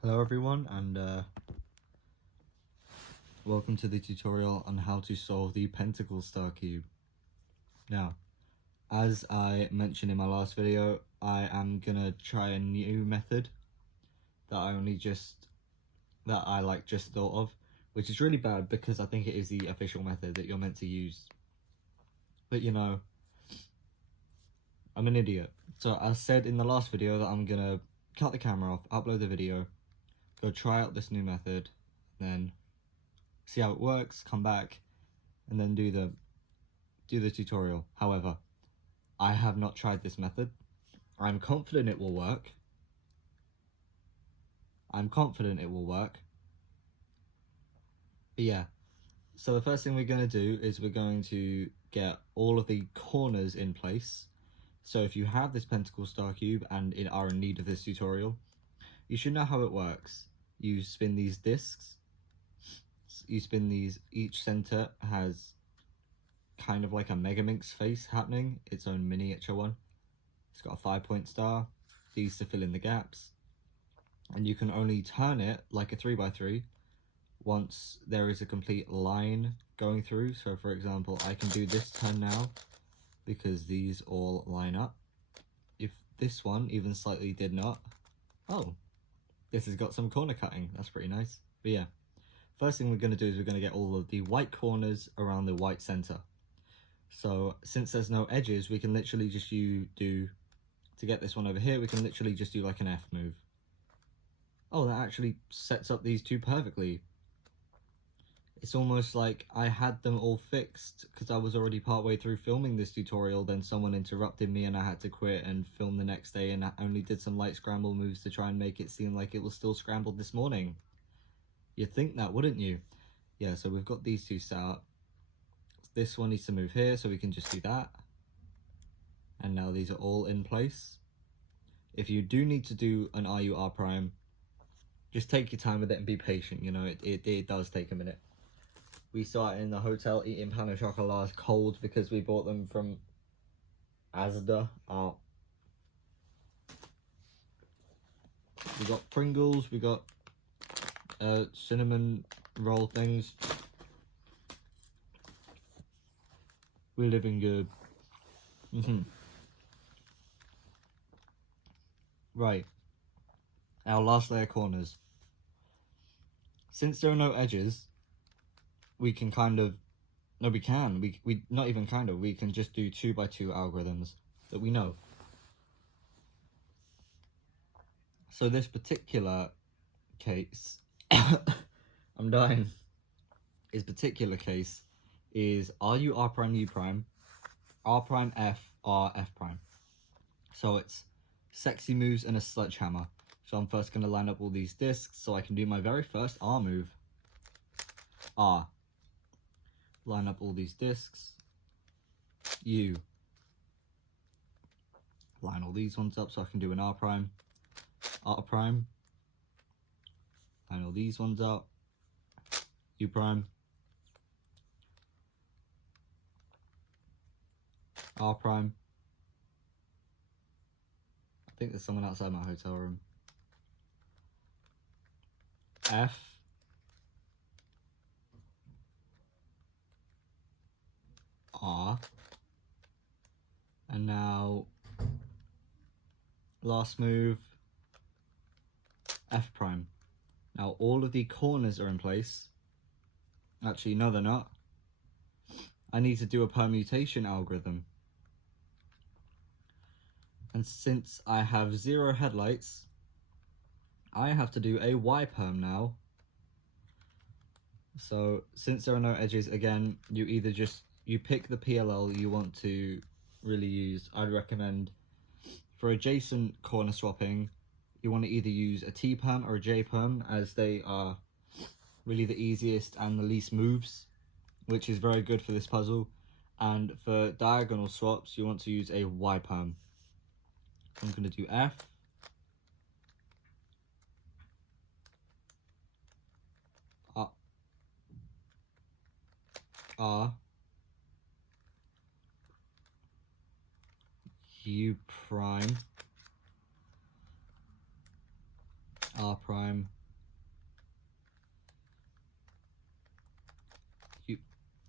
Hello everyone, and welcome to the tutorial on how to solve the pentacle star cube. Now, as I mentioned in my last video, I am gonna try a new method that I just thought of, which is really bad because I think it is the official method that you're meant to use. But you know, I'm an idiot. So I said in the last video that I'm gonna cut the camera off, upload the video, go try out this new method, then see how it works, come back, and then do the tutorial. However, I have not tried this method. I'm confident it will work. But yeah, so the first thing we're going to do is we're going to get all of the corners in place. So if you have this pentacle star cube and are in need of this tutorial, you should know how it works. You spin these discs. You spin these, each center has kind of like a Megaminx face happening, its own miniature one. It's got a 5-point star, these to fill in the gaps, and you can only turn it like a 3x3 once there is a complete line going through. So for example, I can do this turn now because these all line up. If this one even slightly did not, oh, this has got some corner cutting, that's pretty nice. But yeah, first thing we're going to do is we're going to get all of the white corners around the white center. So since there's no edges, we can literally just to get this one over here, we can literally just do like an F move. Oh, that actually sets up these two perfectly. It's almost like I had them all fixed because I was already partway through filming this tutorial, then someone interrupted me and I had to quit and film the next day, and I only did some light scramble moves to try and make it seem like it was still scrambled this morning. You'd think that, wouldn't you? Yeah, so we've got these two set up. This one needs to move here, so we can just do that. And now these are all in place. If you do need to do an RUR prime, just take your time with it and be patient. You know, it does take a minute. We started in the hotel eating pan au chocolat cold because we bought them from Asda. We got Pringles, we got cinnamon roll things. We're living good. Right, our last layer corners. Since there are no edges, we can we can just do 2x2 algorithms that we know. So this particular case, I'm dying. This particular case is RU R prime U prime, R prime F R F prime. So it's sexy moves and a sledgehammer. So I'm first going to line up all these discs so I can do my very first R move. R. Line up all these discs. U. Line all these ones up so I can do an R prime. R prime. Line all these ones up. U prime. R prime. I think there's someone outside my hotel room. F. R. And now, last move, F prime. Now all of the corners are in place. Actually, no, they're not. I need to do a permutation algorithm. And since I have 0 headlights, I have to do a Y perm now. So since there are no edges, again, you pick the PLL you want to really use. I'd recommend for adjacent corner swapping, you want to either use a T perm or a J perm, as they are really the easiest and the least moves, which is very good for this puzzle. And for diagonal swaps, you want to use a Y perm. I'm going to do F. R. U prime. R prime,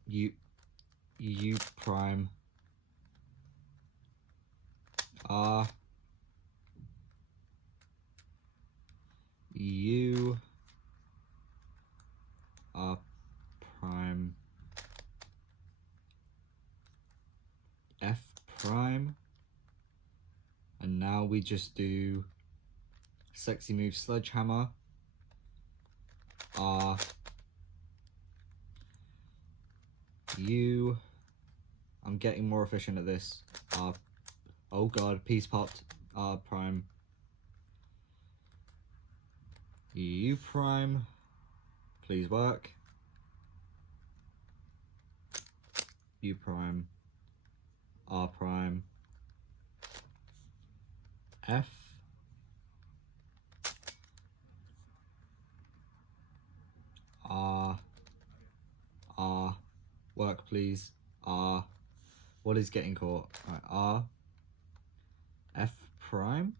U prime, R, U, R prime, F prime, and now we just do sexy move sledgehammer, R, U, I'm getting more efficient at this, R, oh god, piece popped, R prime, U prime, please work, U prime, R prime, F, R, work please, R, what is getting caught? Right, R, F prime.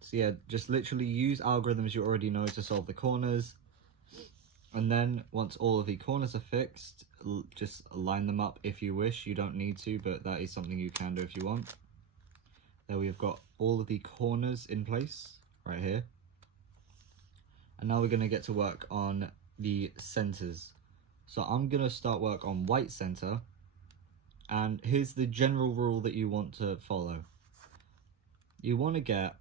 So yeah, just literally use algorithms you already know to solve the corners. And then once all of the corners are fixed, just line them up if you wish. You don't need to, but that is something you can do if you want. There we have got all of the corners in place right here. And now we're going to get to work on the centers. So I'm going to start work on white center. And here's the general rule that you want to follow. You want to get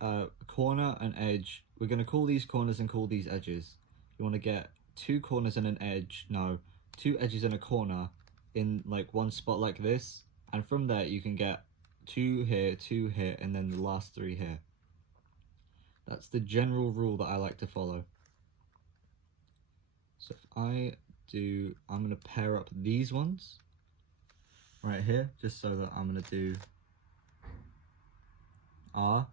a corner and edge. We're going to call these corners and call these edges. You want to get two corners and an edge. No, two edges and a corner in like one spot like this. And from there you can get two here, and then the last three here. That's the general rule that I like to follow. So if I'm going to pair up these ones right here, just so that I'm going to do R,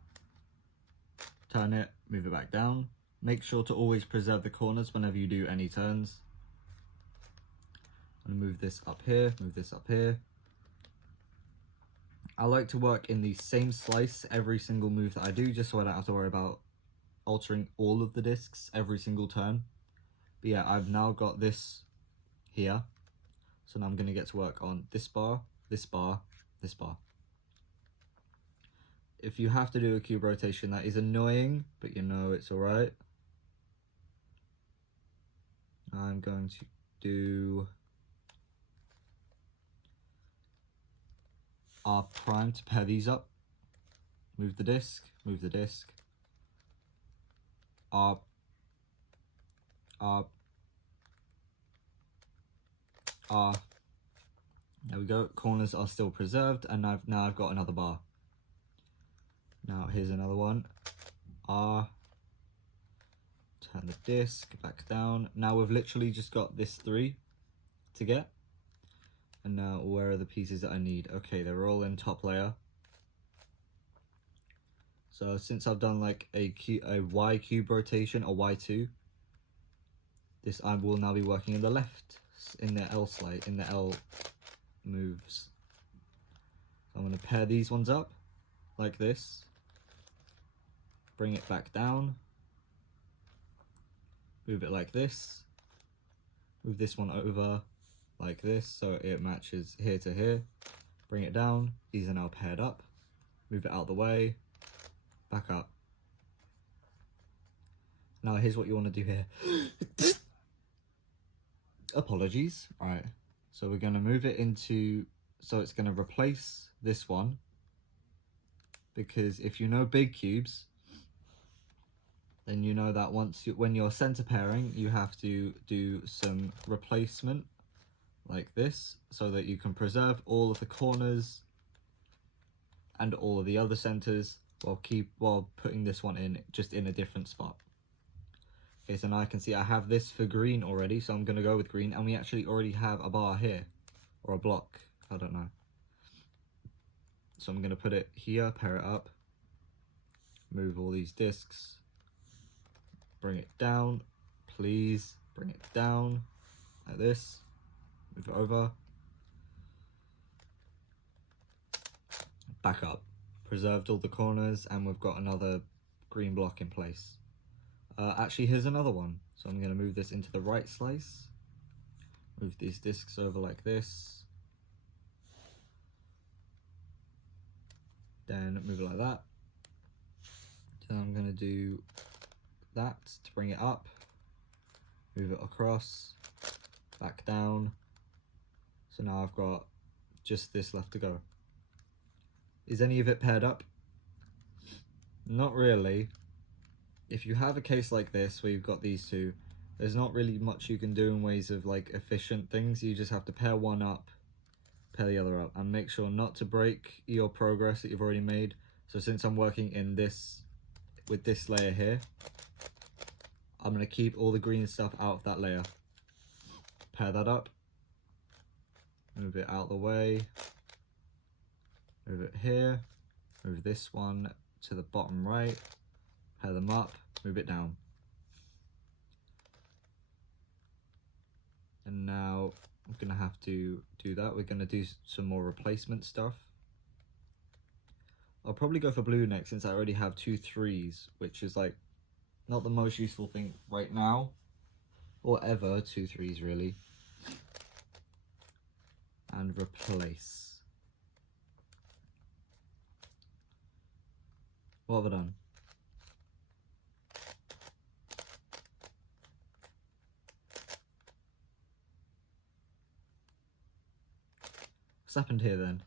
turn it, move it back down. Make sure to always preserve the corners whenever you do any turns. I'm going to move this up here, move this up here. I like to work in the same slice every single move that I do, just so I don't have to worry about altering all of the discs every single turn. But yeah, I've now got this here. So now I'm going to get to work on this bar, this bar, this bar. If you have to do a cube rotation, that is annoying, but you know it's alright. I'm going to do R prime to pair these up. Move the disc, R, R, R. There we go, corners are still preserved, and now I've got another bar. Now here's another one, R, turn the disc back down. Now we've literally just got this three to get. And now where are the pieces that I need? Okay, they're all in top layer. So since I've done like a Y cube rotation, or Y2, this I will now be working in the left, in the L slide, in the L moves. So I'm going to pair these ones up like this, bring it back down, move it like this, move this one over like this so it matches here to here, bring it down, these are now paired up, move it out the way, back up. Now here's what you want to do here. Apologies. Alright, so we're going to move it into, so it's going to replace this one, because if you know big cubes, then you know that when you're center pairing, you have to do some replacement like this, so that you can preserve all of the corners and all of the other centers while putting this one in just in a different spot. Okay, so now I can see I have this for green already, so I'm going to go with green, and we actually already have a bar here, or a block, I don't know. So I'm going to put it here, pair it up, move all these discs, bring it down, please, bring it down, like this, move it over, back up, preserved all the corners, and we've got another green block in place. Actually, here's another one. So I'm going to move this into the right slice. Move these discs over like this. Then move it like that. Then I'm going to do that to bring it up. Move it across, back down. So now I've got just this left to go. Is any of it paired up? Not really. If you have a case like this where you've got these two, there's not really much you can do in ways of like efficient things. You just have to pair one up, pair the other up, and make sure not to break your progress that you've already made. So since I'm working in this, with this layer here, I'm going to keep all the green stuff out of that layer. Pair that up, move it out of the way, move it here, move this one to the bottom right, pair them up, move it down. And now I'm going to have to do that. We're going to do some more replacement stuff. I'll probably go for blue next since I already have 2 3s, which is like not the most useful thing right now, or ever, 2 3s really. And replace. What have I done? What's happened here then?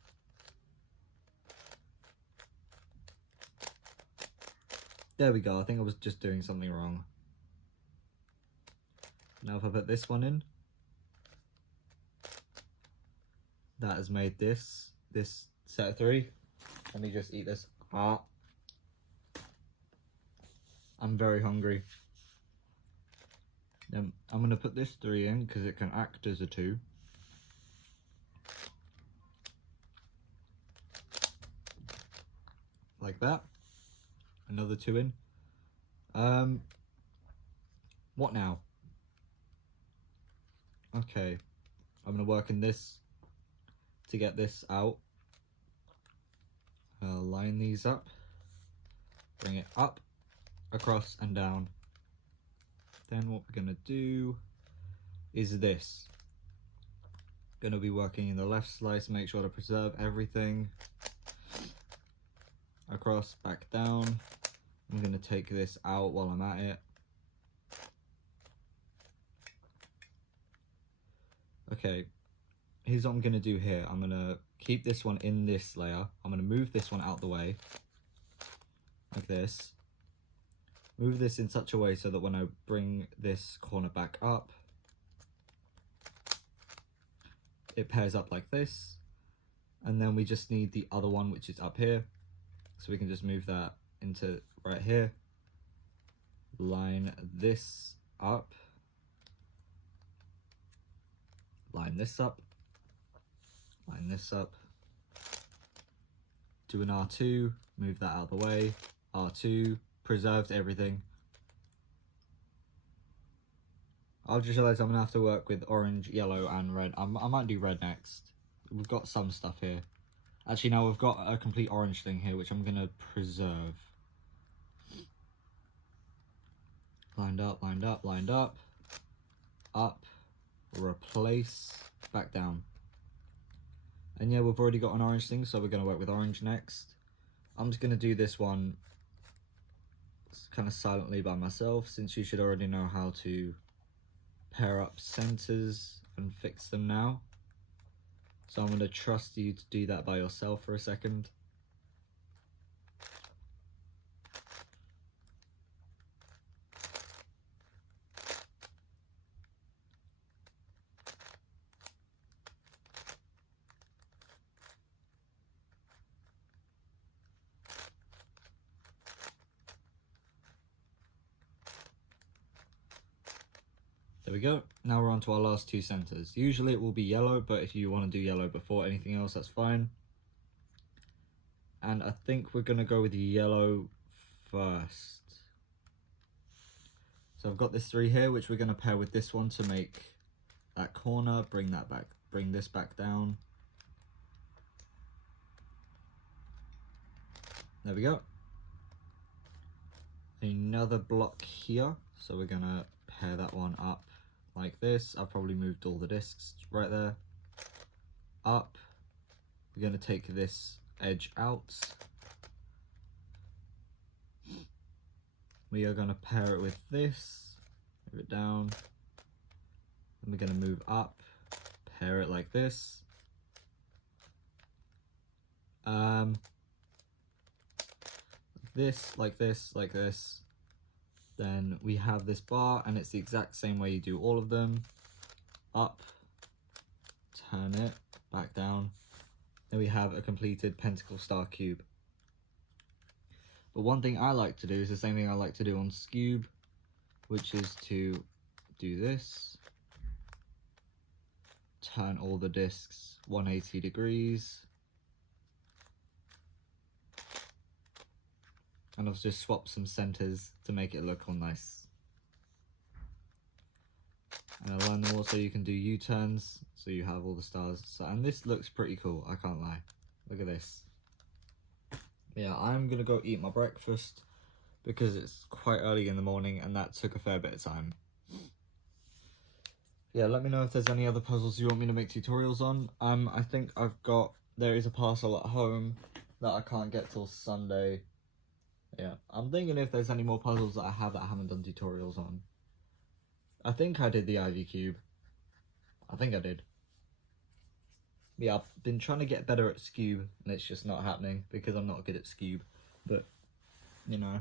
There we go, I think I was just doing something wrong. Now if I put this one in, that has made this set of 3. Let me just eat this. I'm very hungry. I'm going to put this 3 in because it can act as a 2. Like that. Another 2 in. What now? Okay, I'm going to work in this to get this out. I'll line these up, bring it up, across and down. Then what we're going to do is this. Going to be working in the left slice, make sure to preserve everything. Across, back down. I'm going to take this out while I'm at it. Okay, here's what I'm going to do here. I'm going to keep this one in this layer. I'm going to move this one out the way, like this. Move this in such a way so that when I bring this corner back up, it pairs up like this. And then we just need the other one, which is up here. So we can just move that into right here. Line this up. Line this up. Line this up. Do an R2, move that out of the way. R2, preserved everything. I've just realised I'm going to have to work with orange, yellow and red. I might do red next. We've got some stuff here. Actually, now we've got a complete orange thing here, which I'm going to preserve. Lined up, lined up, lined up. Up, replace, back down. And yeah, we've already got an orange thing, so we're going to work with orange next. I'm just going to do this one kind of silently by myself, since you should already know how to pair up centers and fix them now. So I'm going to trust you to do that by yourself for a second. There we go. Now we're on to our last 2 centers. Usually it will be yellow, but if you want to do yellow before anything else, that's fine. And I think we're going to go with yellow first. So I've got this 3 here, which we're going to pair with this one to make that corner, bring that back, bring this back down. There we go. Another block here, so we're gonna pair that one up like this. I've probably moved all the discs right there. Up. We're gonna take this edge out. We are gonna pair it with this, move it down. Then we're gonna move up, pair it like this. This, like this, like this. Then we have this bar, and it's the exact same way you do all of them. Up, turn it, back down. Then we have a completed pentacle star cube. But one thing I like to do is the same thing I like to do on Scube, which is to do this. Turn all the discs 180 degrees. And I've just swapped some centers to make it look all nice. And I learned them also you can do U-turns, so you have all the stars. So, and this looks pretty cool, I can't lie. Look at this. Yeah, I'm gonna go eat my breakfast because it's quite early in the morning and that took a fair bit of time. Yeah, let me know if there's any other puzzles you want me to make tutorials on. I think there is a parcel at home that I can't get till Sunday. Yeah, I'm thinking if there's any more puzzles that I haven't done tutorials on. I think I did the Ivy Cube. I think I did. Yeah, I've been trying to get better at Scube, and it's just not happening because I'm not good at Scube. But, you know,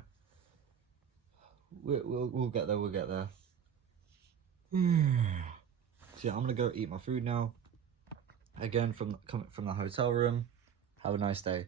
we'll get there, we'll get there. So yeah, I'm gonna go eat my food now. Again, coming from the hotel room. Have a nice day.